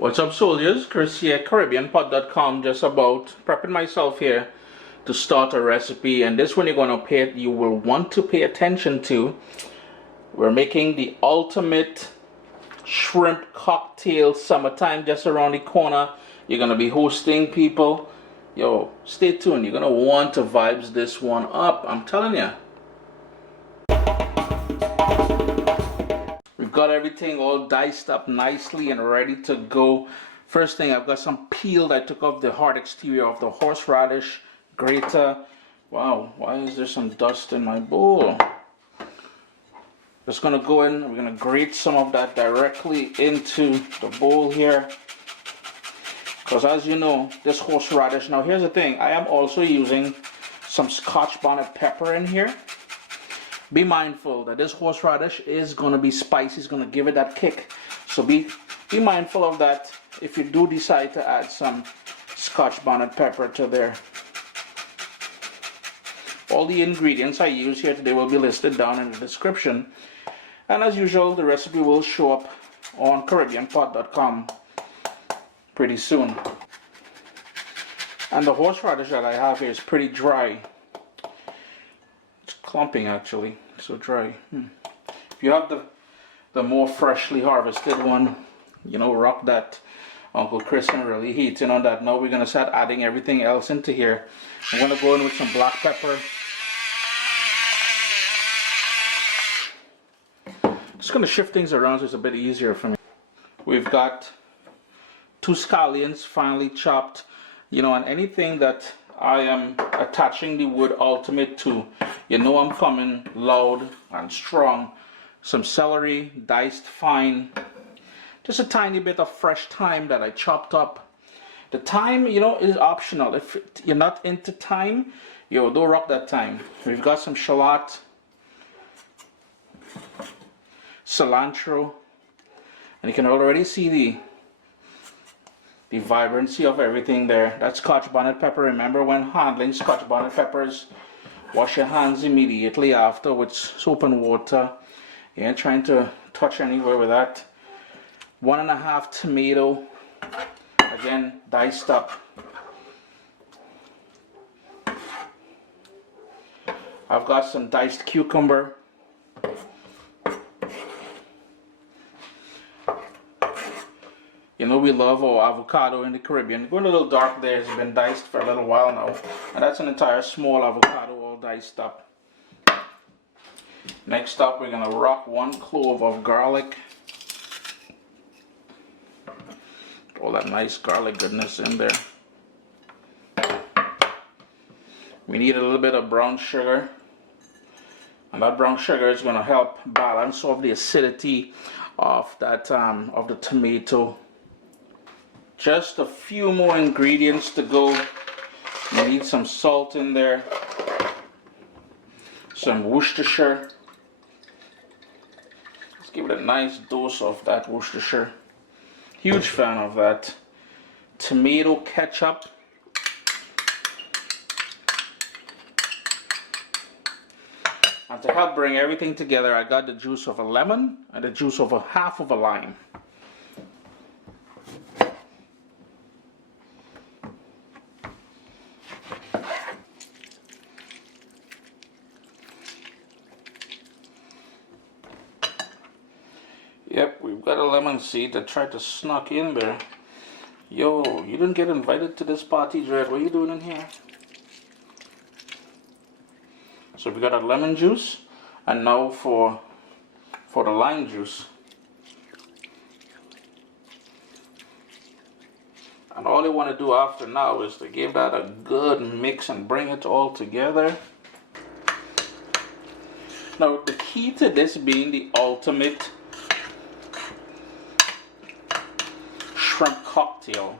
What's up, soldiers? Chris here, CaribbeanPot.com. Just about prepping myself here to start a recipe, and this one you will want to pay attention to. We're making the ultimate shrimp cocktail. Summertime just around the corner. You're gonna be hosting people. Yo, stay tuned. You're gonna want to vibes this one up. I'm telling you. We've got everything all diced up nicely and ready to go. First thing, I've got some peeled. I took off the hard exterior of the horseradish grater. Wow, why is there some dust in my bowl? Just gonna go in, we're gonna grate some of that directly into the bowl here. Because as you know, this horseradish, now here's the thing, I am also using some Scotch bonnet pepper in here. Be mindful that this horseradish is going to be spicy. It's going to give it that kick. So be mindful of that if you do decide to add some Scotch bonnet pepper to there. All the ingredients I use here today will be listed down in the description. And as usual, the recipe will show up on CaribbeanPot.com pretty soon. And the horseradish that I have here is pretty dry. Clumping actually, so dry. If you have the more freshly harvested one, you know, rock that. Uncle Chris can really heat in on that. Now we're gonna start adding everything else into here. I'm gonna go in with some black pepper. Just gonna shift things around so it's a bit easier for me. We've got 2 scallions finely chopped, you know, and anything that I am attaching the word ultimate to, you know I'm coming loud and strong. Some celery, diced fine. Just a tiny bit of fresh thyme that I chopped up. The thyme, you know, is optional. If you're not into thyme, yo, don't rock that thyme. We've got some shallot, cilantro, and you can already see the vibrancy of everything there. That's Scotch bonnet pepper. Remember, when handling Scotch bonnet peppers, wash your hands immediately after with soap and water. You ain't trying to touch anywhere with that. 1.5 tomato, again diced up. I've got some diced cucumber. You know we love our avocado in the Caribbean. Going a little dark there, it's been diced for a little while now. And that's an entire small avocado all diced up. Next up, we're gonna rock 1 clove of garlic. All that nice garlic goodness in there. We need a little bit of brown sugar. And that brown sugar is gonna help balance off the acidity of that of the tomato. Just a few more ingredients to go. You need some salt in there, some Worcestershire. Let's give it a nice dose of that Worcestershire. Huge fan of that. Tomato ketchup. And to help bring everything together, I got the juice of a lemon and the juice of half of a lime. Yep, we've got a lemon seed that tried to snuck in there. Yo, you didn't get invited to this party, Dread. What are you doing in here? So we got our lemon juice, and now for the lime juice. And all you want to do after now is to give that a good mix and bring it all together. Now the key to this being the ultimate shrimp cocktail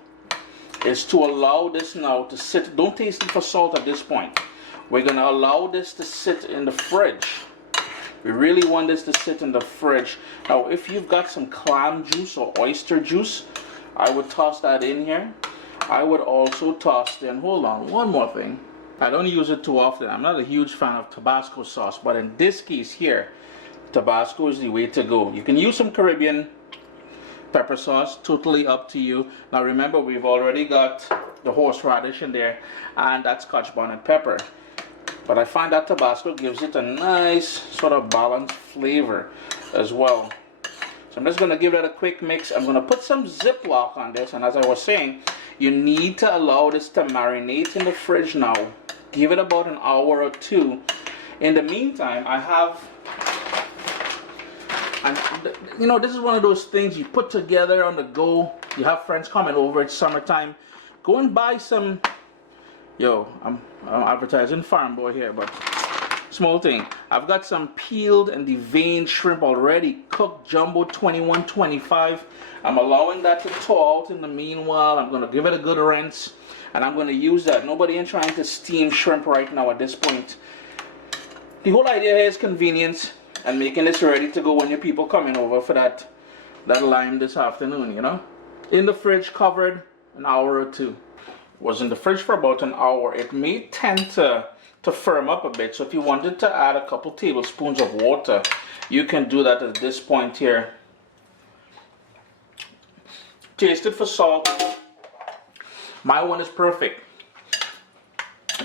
is to allow this now to sit. Don't taste it for salt at this point. We're going to allow this to sit in the fridge. We really want this to sit in the fridge. Now if you've got some clam juice or oyster juice, I would toss that in here. I would also toss in, hold on, one more thing. I don't use it too often. I'm not a huge fan of Tabasco sauce, but in this case here, Tabasco is the way to go. You can use some Caribbean pepper sauce, totally up to you. Now remember, we've already got the horseradish in there and that Scotch bonnet pepper. But I find that Tabasco gives it a nice sort of balanced flavor as well. So I'm just going to give it a quick mix. I'm going to put some Ziploc on this, and as I was saying, you need to allow this to marinate in the fridge now. Give it about an hour or two. In the meantime, I have, and you know, this is one of those things you put together on the go. You have friends coming over, it's summertime. Go and buy some, I'm advertising Farm Boy here, but small thing. I've got some peeled and deveined shrimp already cooked, jumbo 21-25. I'm allowing that to thaw out in the meanwhile. I'm going to give it a good rinse, and I'm going to use that. Nobody ain't trying to steam shrimp right now at this point. The whole idea here is convenience and making this ready to go when your people coming over for that lime this afternoon, you know. In the fridge, covered an hour or two. Was in the fridge for about an hour. It may tend to firm up a bit, so if you wanted to add a couple tablespoons of water, you can do that at this point here. Taste it for salt. My one is perfect.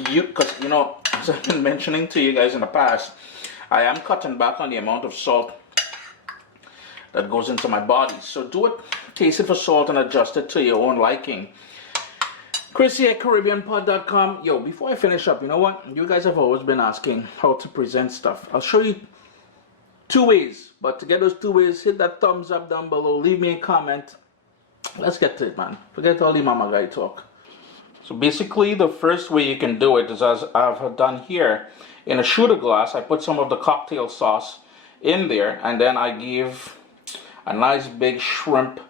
Because you know, as I've been mentioning to you guys in the past, I am cutting back on the amount of salt that goes into my body. So do it, taste it for salt, and adjust it to your own liking. Chris here at CaribbeanPod.com. Yo, before I finish up, you know what? You guys have always been asking how to present stuff. I'll show you 2 ways. But to get those 2 ways, hit that thumbs up down below. Leave me a comment. Let's get to it, man. Forget all the mama guy talk. So basically, the first way you can do it is as I've done here. In a shooter glass, I put some of the cocktail sauce in there. And then I give a nice big shrimp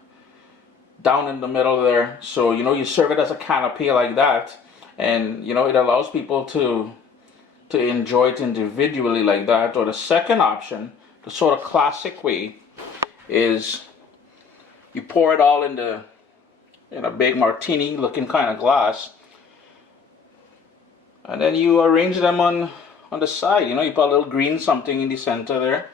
down in the middle there. So, you know, you serve it as a canapé like that, and you know, it allows people to enjoy it individually like that. Or the second option, the sort of classic way, is you pour it all in a big martini looking kind of glass, and then you arrange them on the side. You know, you put a little green something in the center there.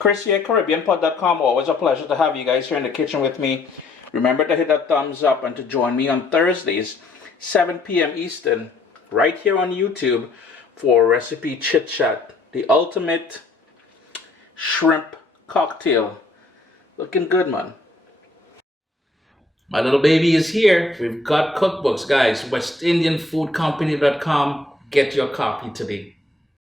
Chris here at CaribbeanPod.com. Always a pleasure to have you guys here in the kitchen with me. Remember to hit that thumbs up and to join me on Thursdays, 7 p.m. Eastern, right here on YouTube for Recipe Chit Chat, the ultimate shrimp cocktail. Looking good, man. My little baby is here. We've got cookbooks, guys. WestIndianFoodCompany.com. Get your copy today.